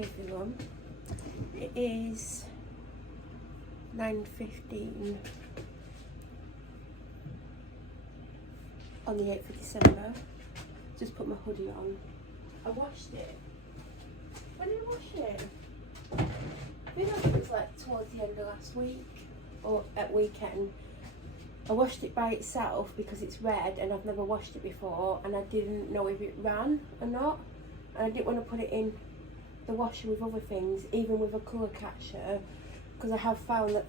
Hi everyone, it is 9:15 on the 8th of December. Just put my hoodie on. I washed it. When did I wash it? I think it was like towards the end of last week or at weekend. I washed it by itself because it's red and I've never washed it before and I didn't know if it ran or not, and I didn't want to put it in the washer with other things, even with a colour catcher, because I have found that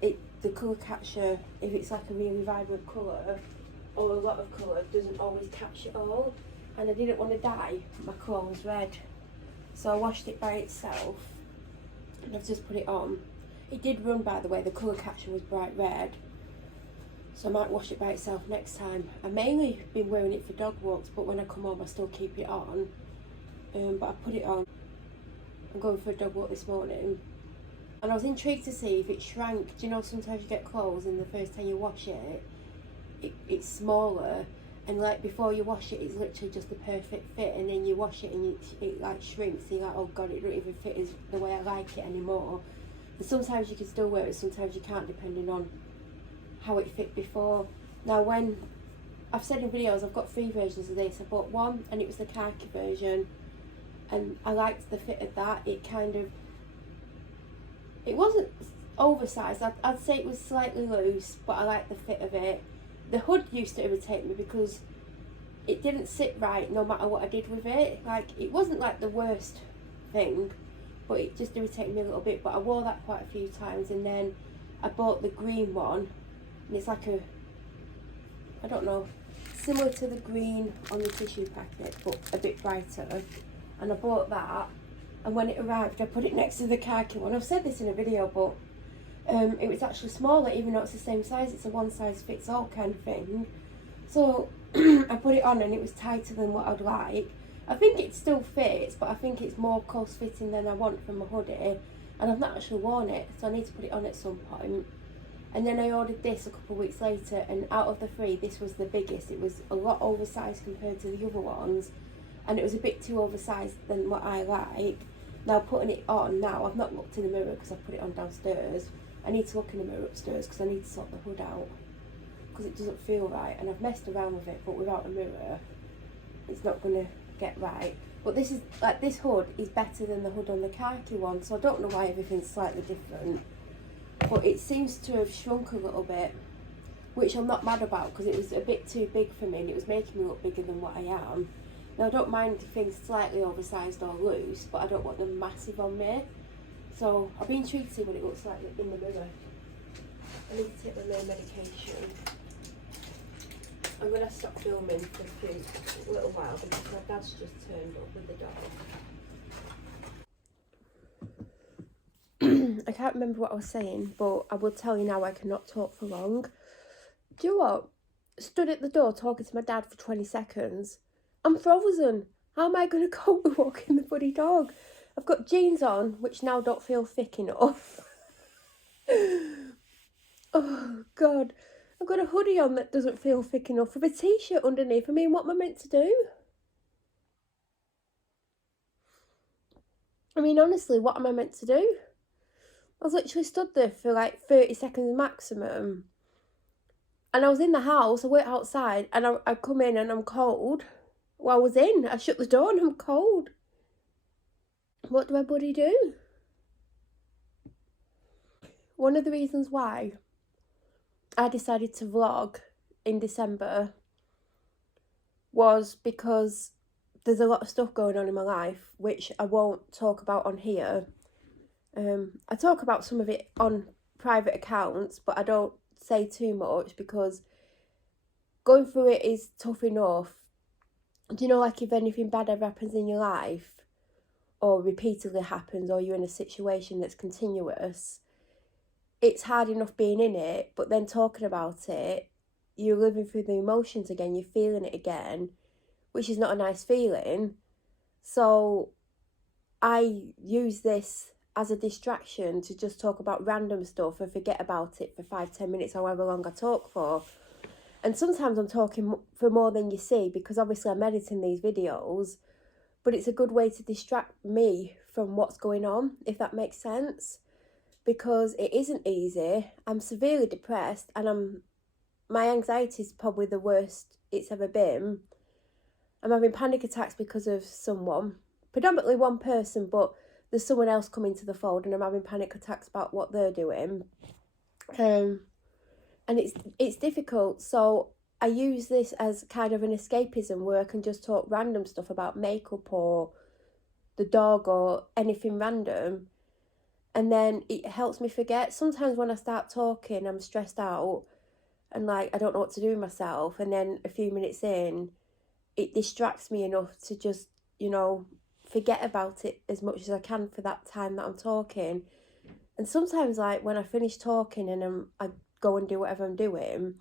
the colour catcher, if it's like a really vibrant colour or a lot of colour, doesn't always catch it all, and I didn't want to dye my clothes red, so I washed it by itself and I've just put it on. It did run, by the way. The colour catcher was bright red, so I might wash it by itself next time. I've mainly been wearing it for dog walks, but when I come home I still keep it on. But I put it on. I'm going for a dog walk this morning and I was intrigued to see if it shrank. Do you know sometimes you get clothes and the first time you wash it's smaller, and like before you wash it it's literally just the perfect fit, and then you wash it and it like shrinks and you're like, oh god, it don't even fit as the way I like it anymore. And sometimes you can still wear it, sometimes you can't, depending on how it fit before. Now, when I've said in videos, I've got 3 versions of this. I bought one and it was the khaki version, and I liked the fit of that. It wasn't oversized, I'd say it was slightly loose, but I liked the fit of it. The hood used to irritate me because it didn't sit right no matter what I did with it. Like, it wasn't like the worst thing, but it just irritated me a little bit. But I wore that quite a few times, and then I bought the green one, and it's like I don't know, similar to the green on the tissue packet, but a bit brighter. And I bought that, and when it arrived I put it next to the khaki one. I've said this in a video, but it was actually smaller, even though it's the same size. It's a one size fits all kind of thing. So I put it on and it was tighter than what I'd like. I think it still fits, but I think it's more close fitting than I want from my hoodie, and I've not actually worn it, so I need to put it on at some point. And then I ordered this a couple of weeks later, and out of the 3 this was the biggest. It was a lot oversized compared to the other ones, and it was a bit too oversized than what I like. Now, putting it on now, I've not looked in the mirror because I put it on downstairs. I need to look in the mirror upstairs because I need to sort the hood out, because it doesn't feel right, and I've messed around with it, but without a mirror it's not going to get right. But this is like, this hood is better than the hood on the khaki one, so I don't know why everything's slightly different, but it seems to have shrunk a little bit, which I'm not mad about because it was a bit too big for me and it was making me look bigger than what I am. Now, I don't mind things slightly oversized or loose, but I don't want them massive on me. So I'll be intrigued to see what it looks like in the mirror. I need to take my main medication. I'm going to stop filming for a little while because my dad's just turned up with the dog. I can't remember what I was saying, but I will tell you now, I cannot talk for long. Do you know what? Stood at the door talking to my dad for 20 seconds. I'm frozen. How am I going to cope with walking the bloody dog? I've got jeans on, which now don't feel thick enough. Oh, God. I've got a hoodie on that doesn't feel thick enough with a t-shirt underneath. I mean, what am I meant to do? I mean, honestly, what am I meant to do? I was literally stood there for like 30 seconds maximum. And I was in the house, I went outside, and I come in and I'm cold. Well, I was in, I shut the door and I'm cold. What do I bloody do? One of the reasons why I decided to vlog in December was because there's a lot of stuff going on in my life which I won't talk about on here. I talk about some of it on private accounts, but I don't say too much because going through it is tough enough. Do you know, like, if anything bad ever happens in your life, or repeatedly happens, or you're in a situation that's continuous, it's hard enough being in it, but then talking about it, you're living through the emotions again, you're feeling it again, which is not a nice feeling. So I use this as a distraction to just talk about random stuff and forget about it for 5-10 minutes, however long I talk for. And sometimes I'm talking for more than you see because obviously I'm editing these videos, but it's a good way to distract me from what's going on, if that makes sense, because it isn't easy. I'm severely depressed, and my anxiety is probably the worst it's ever been. I'm having panic attacks because of someone, predominantly one person, but there's someone else coming to the fold, and I'm having panic attacks about what they're doing. And it's difficult, so I use this as kind of an escapism where I can just talk random stuff about makeup or the dog or anything random, and then it helps me forget. Sometimes when I start talking, I'm stressed out and like I don't know what to do with myself, and then a few minutes in, it distracts me enough to just, you know, forget about it as much as I can for that time that I'm talking. And sometimes, like, when I finish talking and I go and do whatever I'm doing,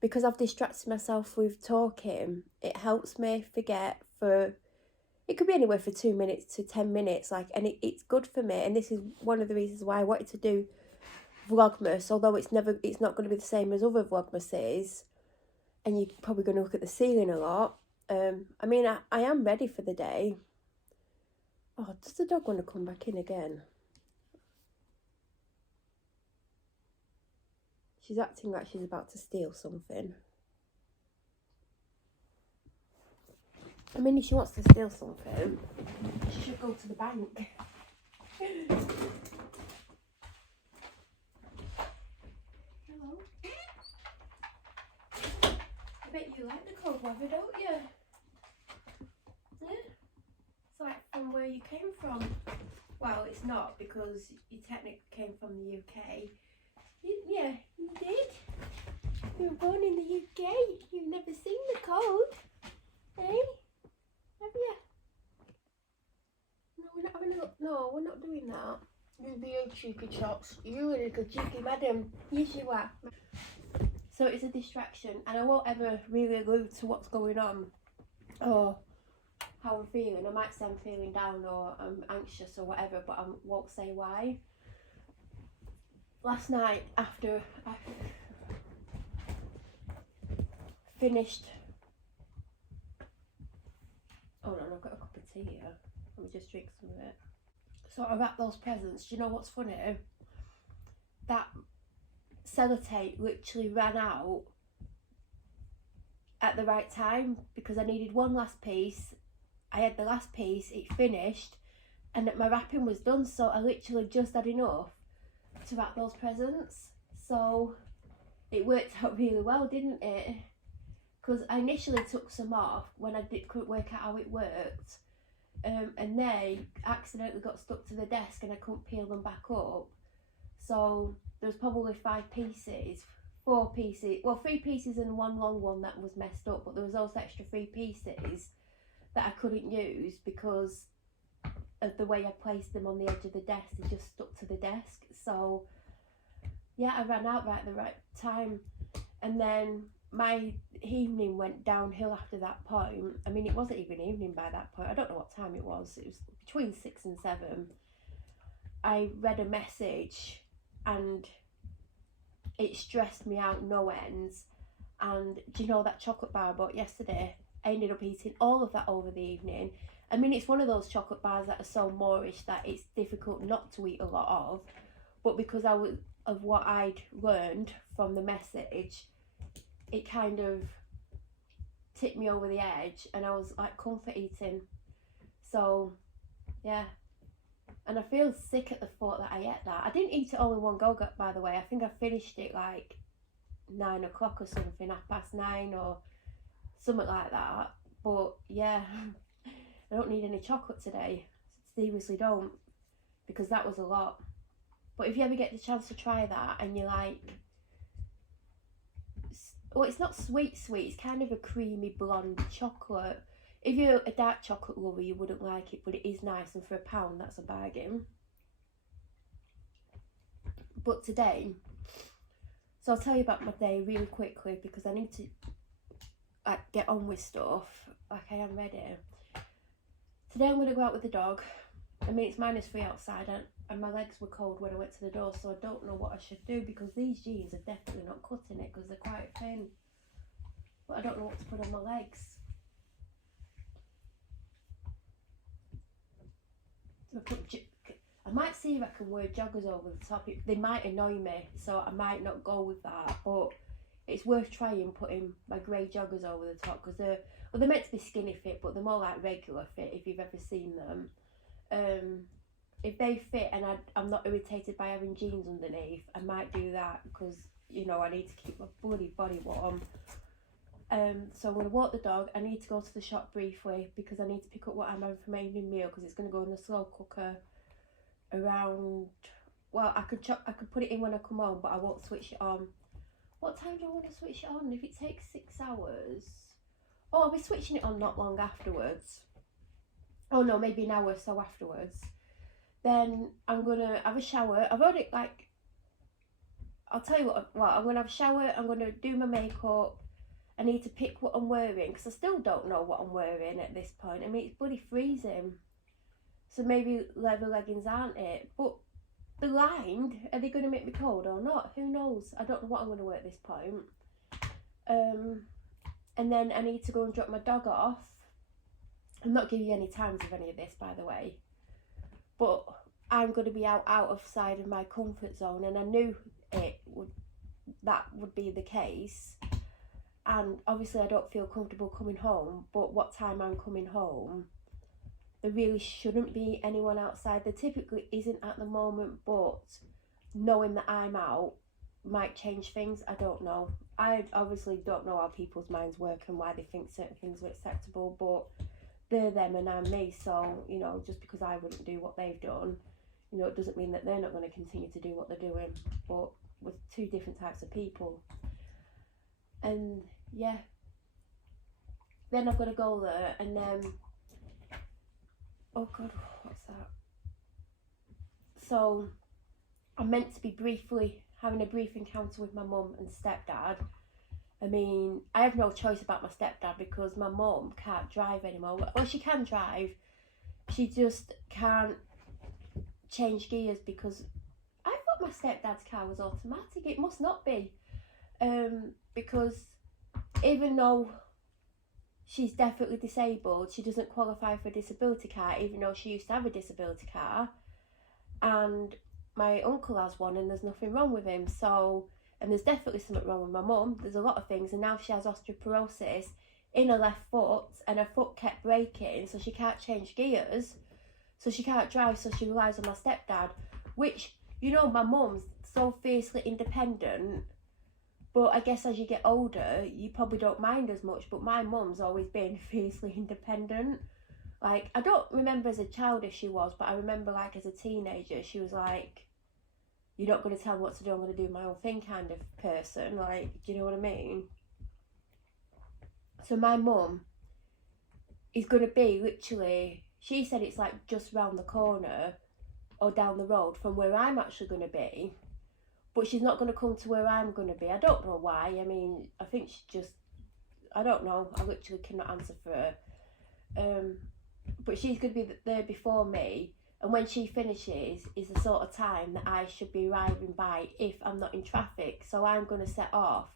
because I've distracted myself with talking, it helps me forget for, it could be anywhere for 2 minutes to 10 minutes, like, and it's good for me. And this is one of the reasons why I wanted to do Vlogmas, although it's not going to be the same as other Vlogmases, and you're probably going to look at the ceiling a lot. I mean, I am ready for the day. Oh, does the dog want to come back in again? She's acting like she's about to steal something. I mean, if she wants to steal something, she should go to the bank. Hello. I bet you like the cold weather, don't you? Yeah. It's like from where you came from. Well, it's not, because you technically came from the UK. Yeah, you did. You were born in the UK. You've never seen the cold, eh? Have you? No, we're not having a look. No, we're not doing that. You be cheeky chops. You a little cheeky madam. Yes, you are. So it's a distraction, and I won't ever really allude to what's going on or how I'm feeling. I might say I'm feeling down or I'm anxious or whatever, but I won't say why. Last night, after I finished, oh no, I've got a cup of tea here. Let me just drink some of it. So I wrapped those presents. Do you know what's funny? That sellotape literally ran out at the right time, because I needed one last piece. I had the last piece, it finished, and my wrapping was done, so I literally just had enough to wrap those presents. So it worked out really well, didn't it? Because I initially took some off when I couldn't work out how it worked, and they accidentally got stuck to the desk and I couldn't peel them back up. So there was probably 5 pieces, 4 pieces, well 3 pieces and one long one that was messed up, but there was also extra 3 pieces that I couldn't use because of the way I placed them on the edge of the desk. They just stuck to the desk. So yeah, I ran out right at the right time, and then my evening went downhill after that point. I mean, it wasn't even evening by that point. I don't know what time it was. It was between 6 and 7. I read a message and it stressed me out no ends. And do you know that chocolate bar I bought yesterday? I ended up eating all of that over the evening. I mean, it's one of those chocolate bars that are so moreish that it's difficult not to eat a lot of. But because of what I'd learned from the message, it kind of tipped me over the edge, and I was like comfort eating. So yeah, and I feel sick at the thought that I ate that. I didn't eat it all in one go, by the way. I think I finished it like 9 o'clock or something, 9:30 or something like that. But yeah, I don't need any chocolate today. Seriously don't, because that was a lot. But if you ever get the chance to try that and you're like, well, it's not sweet, it's kind of a creamy blonde chocolate. If you're a dark chocolate lover, you wouldn't like it, but it is nice, and for £1, that's a bargain. But today, so I'll tell you about my day really quickly, because I need to get on with stuff. Like, I am ready. Today I'm going to go out with the dog. I mean, it's -3 outside, and my legs were cold when I went to the door, so I don't know what I should do, because these jeans are definitely not cutting it, because they're quite thin. But I don't know what to put on my legs. I might see if I can wear joggers over the top. They might annoy me, so I might not go with that. But it's worth trying putting my grey joggers over the top, because they're meant to be skinny fit, but they're more like regular fit if you've ever seen them. If they fit and I'm not irritated by having jeans underneath, I might do that, because you know I need to keep my bloody body warm. So I'm going to walk the dog. I need to go to the shop briefly because I need to pick up what I'm having for my evening meal, because it's going to go in the slow cooker around, well, I could put it in when I come home, but I won't switch it on. What time do I want to switch it on? If it takes 6 hours, oh, I'll be switching it on not long afterwards. Oh no, maybe an hour or so afterwards. Then I'm gonna have a shower. I've already, like, I'll tell you what, I'm gonna have a shower, I'm gonna do my makeup. I need to pick what I'm wearing, because I still don't know what I'm wearing at this point. I mean, it's bloody freezing. So maybe leather leggings aren't it? But they're lined. Are they going to make me cold or not? Who knows? I don't know what I'm going to wear at this point. And then I need to go and drop my dog off. I'm not giving you any times of any of this, by the way. But I'm going to be out of sight of my comfort zone. And I knew that would be the case. And obviously I don't feel comfortable coming home, but what time I'm coming home, there really shouldn't be anyone outside. There typically isn't at the moment, but knowing that I'm out might change things. I don't know. I obviously don't know how people's minds work and why they think certain things are acceptable, but they're them and I'm me. So, you know, just because I wouldn't do what they've done, you know, it doesn't mean that they're not going to continue to do what they're doing, but with two different types of people. And yeah, then I've got to go there, and then, oh god, what's that? So I'm meant to be having a brief encounter with my mum and stepdad. I mean, I have no choice about my stepdad because my mum can't drive anymore. Well, she can drive, she just can't change gears, because I thought my stepdad's car was automatic. It must not be, because even though she's definitely disabled, she doesn't qualify for a disability car, even though she used to have a disability car. And my uncle has one and there's nothing wrong with him. So, and there's definitely something wrong with my mum. There's a lot of things, and now she has osteoporosis in her left foot, and her foot kept breaking, so she can't change gears, so she can't drive, so she relies on my stepdad, which, you know, my mum's so fiercely independent. But I guess as you get older, you probably don't mind as much. But my mum's always been fiercely independent. Like, I don't remember as a child if she was, but I remember, like, as a teenager, she was like, you're not going to tell me what to do, I'm going to do my own thing kind of person. Like, do you know what I mean? So my mum is going to be literally, she said it's like just round the corner or down the road from where I'm actually going to be. But she's not going to come to where I'm going to be. I don't know why. I mean, I think she just, I don't know. I literally cannot answer for her. But she's going to be there before me. And when she finishes is the sort of time that I should be arriving by if I'm not in traffic. So I'm going to set off.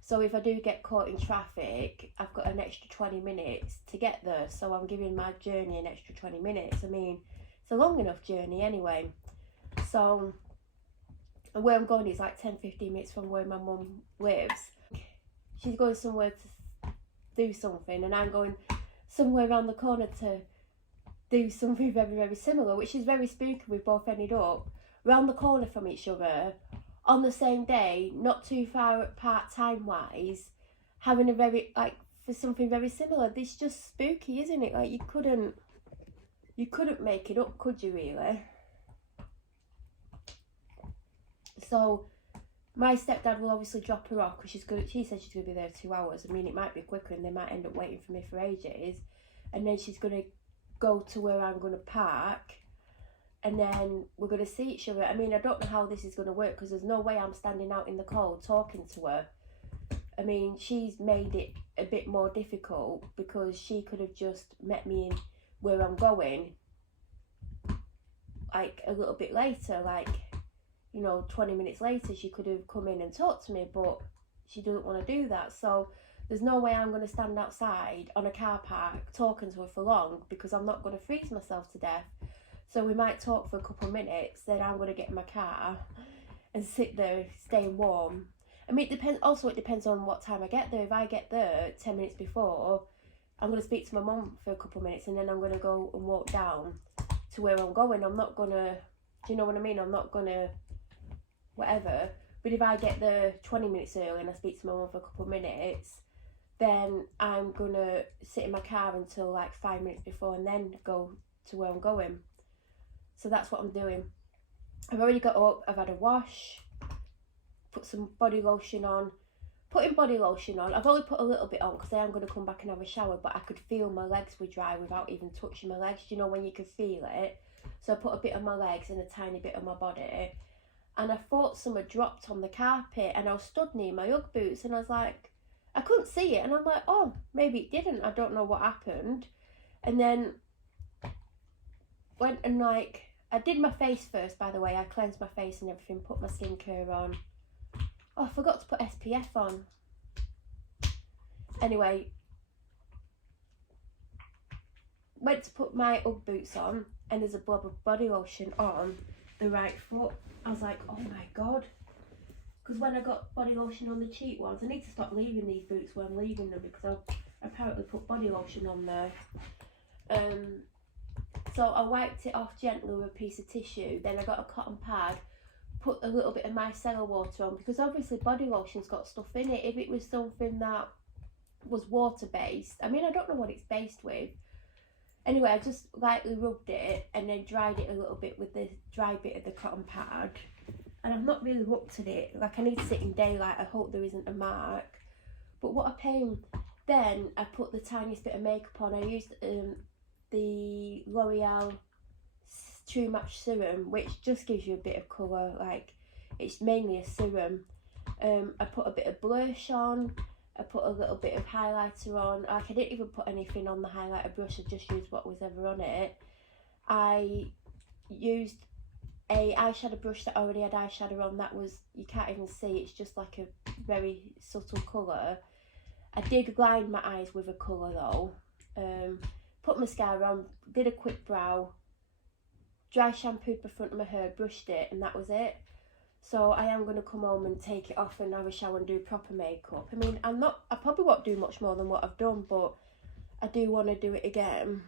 So if I do get caught in traffic, I've got an extra 20 minutes to get there. So I'm giving my journey an extra 20 minutes. I mean, it's a long enough journey anyway. So, and where I'm going is like 10-15 minutes from where my mum lives. She's going somewhere to do something, and I'm going somewhere around the corner to do something very, very similar, which is very spooky. We both ended up round the corner from each other on the same day, not too far apart time-wise, having a very, like, for something very similar. This is just spooky, isn't it? Like, you couldn't make it up, could you, really? So my stepdad will obviously drop her off because she said she's going to be there 2 hours. I mean, it might be quicker and they might end up waiting for me for ages. And then she's going to go to where I'm going to park, and then we're going to see each other. I mean, I don't know how this is going to work because there's no way I'm standing out in the cold talking to her. I mean, she's made it a bit more difficult because she could have just met me in where I'm going, like, a little bit later, like, you know, 20 minutes later she could have come in and talked to me, but she doesn't want to do that. So there's no way I'm going to stand outside on a car park talking to her for long because I'm not going to freeze myself to death. So we might talk for a couple of minutes, then I'm going to get in my car and sit there staying warm. I mean, it depends on what time I get there. If I get there 10 minutes before, I'm going to speak to my mum for a couple of minutes, and then I'm going to go and walk down to where I'm going. I'm not going to, do you know what I mean? I'm not going to, whatever. But if I get there 20 minutes early and I speak to my mum for a couple of minutes, then I'm going to sit in my car until like 5 minutes before and then go to where I'm going. So that's what I'm doing. I've already got up, I've had a wash, put some body lotion on. Putting body lotion on, I've only put a little bit on because I am going to come back and have a shower, but I could feel my legs were dry without even touching my legs. Do you know when you can feel it? So I put a bit on my legs and a tiny bit on my body. And I thought some had dropped on the carpet, and I was stood near my Ugg boots, and I was like, I couldn't see it, and I'm like, oh, maybe it didn't. I don't know what happened. And then went and like, I did my face first, by the way. I cleansed my face and everything, put my skincare on. Oh, I forgot to put SPF on. Anyway, went to put my Ugg boots on, and there's a blob of body lotion on the right foot. I was like, oh my God. Because when I got body lotion on the cheek ones, I need to stop leaving these boots where I'm leaving them, because I've apparently put body lotion on there. So I wiped it off gently with a piece of tissue. Then I got a cotton pad, put a little bit of micellar water on, because obviously body lotion's got stuff in it. If it was something that was water based, I mean, I don't know what it's based with. Anyway, I just lightly rubbed it and then dried it a little bit with the dry bit of the cotton pad. And I've not really looked at it. Like, I need to sit in daylight. I hope there isn't a mark. But what a pain. Then I put the tiniest bit of makeup on. I used the L'Oreal True Match Serum, which just gives you a bit of colour. Like, it's mainly a serum. I put a bit of blush on. I put a little bit of highlighter on. Like, I didn't even put anything on the highlighter brush. I just used what was ever on it. I used a eyeshadow brush that already had eyeshadow on. That was, you can't even see, it's just like a very subtle colour. I did line my eyes with a colour though. Put mascara on, did a quick brow, dry shampooed the front of my hair, brushed it, and that was it. So I am going to come home and take it off and have a shower and do proper makeup. I mean, I probably won't do much more than what I've done, but I do want to do it again.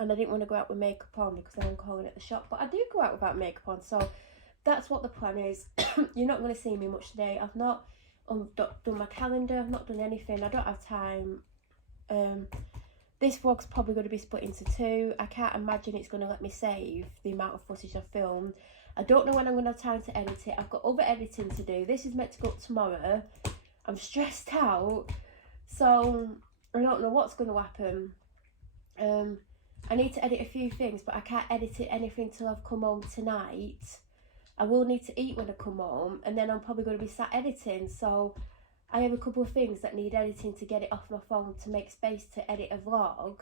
And I didn't want to go out with makeup on because I am calling at the shop, but I do go out without makeup on. So that's what the plan is. You're not going to see me much today. I've not done my calendar. I've not done anything. I don't have time. This vlog's probably going to be split into two. I can't imagine it's going to let me save the amount of footage I've filmed. I don't know when I'm going to have time to edit it. I've got other editing to do. This is meant to go up tomorrow. I'm stressed out. So I don't know what's going to happen. I need to edit a few things, but I can't edit anything till I've come home tonight. I will need to eat when I come home, and then I'm probably going to be sat editing. So I have a couple of things that need editing to get it off my phone to make space to edit a vlog.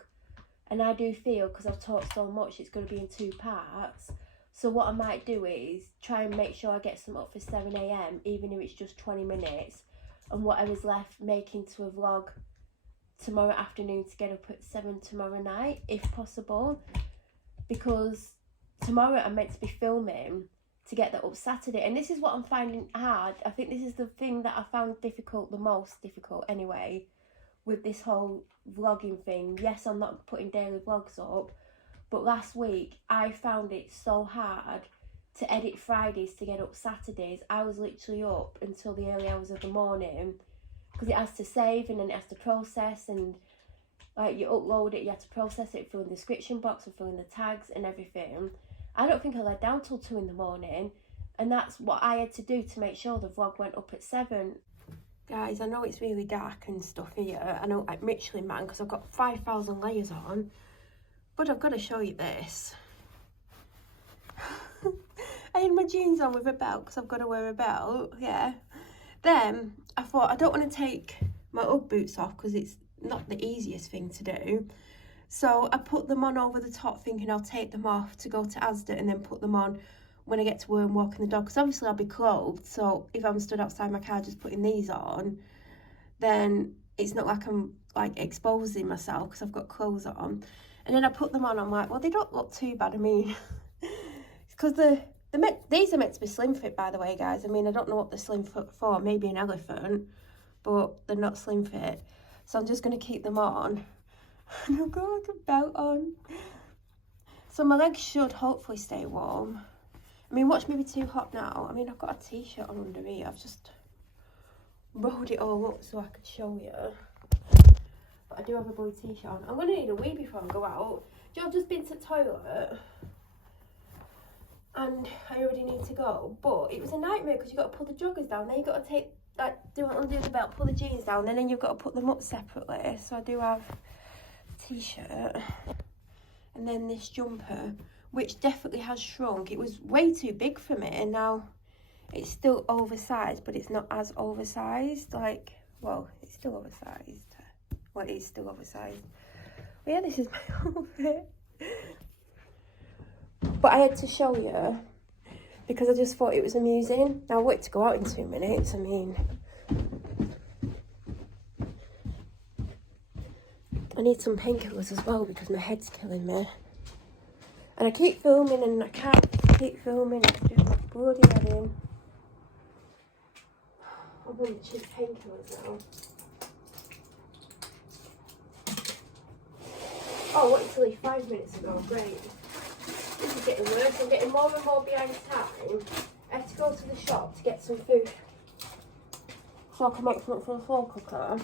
And I do feel, because I've talked so much, it's going to be in 2 parts. So what I might do is try and make sure I get some up for 7 AM, even if it's just 20 minutes. And whatever's left, make into a vlog tomorrow afternoon to get up at 7 tomorrow night, if possible. Because tomorrow I'm meant to be filming to get that up Saturday. And this is what I'm finding hard. I think this is the thing that I found difficult, the most difficult anyway, with this whole vlogging thing. Yes, I'm not putting daily vlogs up, but last week I found it so hard to edit Fridays to get up Saturdays. I was literally up until the early hours of the morning, because it has to save and then it has to process, and like you upload it, you have to process it, fill in the description box and fill in the tags and everything. I don't think I lay down till 2 in the morning, and that's what I had to do to make sure the vlog went up at 7. Guys, I know it's really dark and stuff here. I know I'm Michelin Man because I've got 5,000 layers on, but I've got to show you this. I had my jeans on with a belt because I've got to wear a belt, yeah. Then I thought I don't want to take my Ugg boots off because it's not the easiest thing to do. So I put them on over the top thinking I'll take them off to go to Asda and then put them on when I get to where I'm walking the dog. Because obviously I'll be clothed, so if I'm stood outside my car just putting these on, then it's not like I'm like exposing myself because I've got clothes on. And then I put them on, I'm like, well, they don't look too bad. I mean, Because these are meant to be slim fit, by the way, guys. I mean, I don't know what they're slim fit for. Maybe an elephant, but they're not slim fit. So I'm just going to keep them on. And I've got like a belt on. So my legs should hopefully stay warm. I mean, watch me be too hot now. I mean, I've got a t-shirt on under here. I've just rolled it all up so I could show you. But I do have a blue t-shirt on. I'm going to need a wee before I go out. I've just been to the toilet. And I already need to go. But it was a nightmare because you've got to pull the joggers down. Then you've got to take, like, undo the belt, pull the jeans down. And then you've got to put them up separately. So I do have a t-shirt. And then this jumper, which definitely has shrunk. It was way too big for me, and now it's still oversized, but it's not as oversized. Like, well, it's still oversized. Well, it is still oversized. But yeah, this is my outfit. But I had to show you because I just thought it was amusing. Now I wait to go out in 2 minutes. I mean, I need some painkillers as well because my head's killing me. And I keep filming and I can't keep filming. It's just my bloody head in. I want cheap painkillers now. Oh, I wanted to leave 5 minutes ago. Great. This is getting worse. I'm getting more and more behind time. I have to go to the shop to get some food so I can make something for the floor cooker.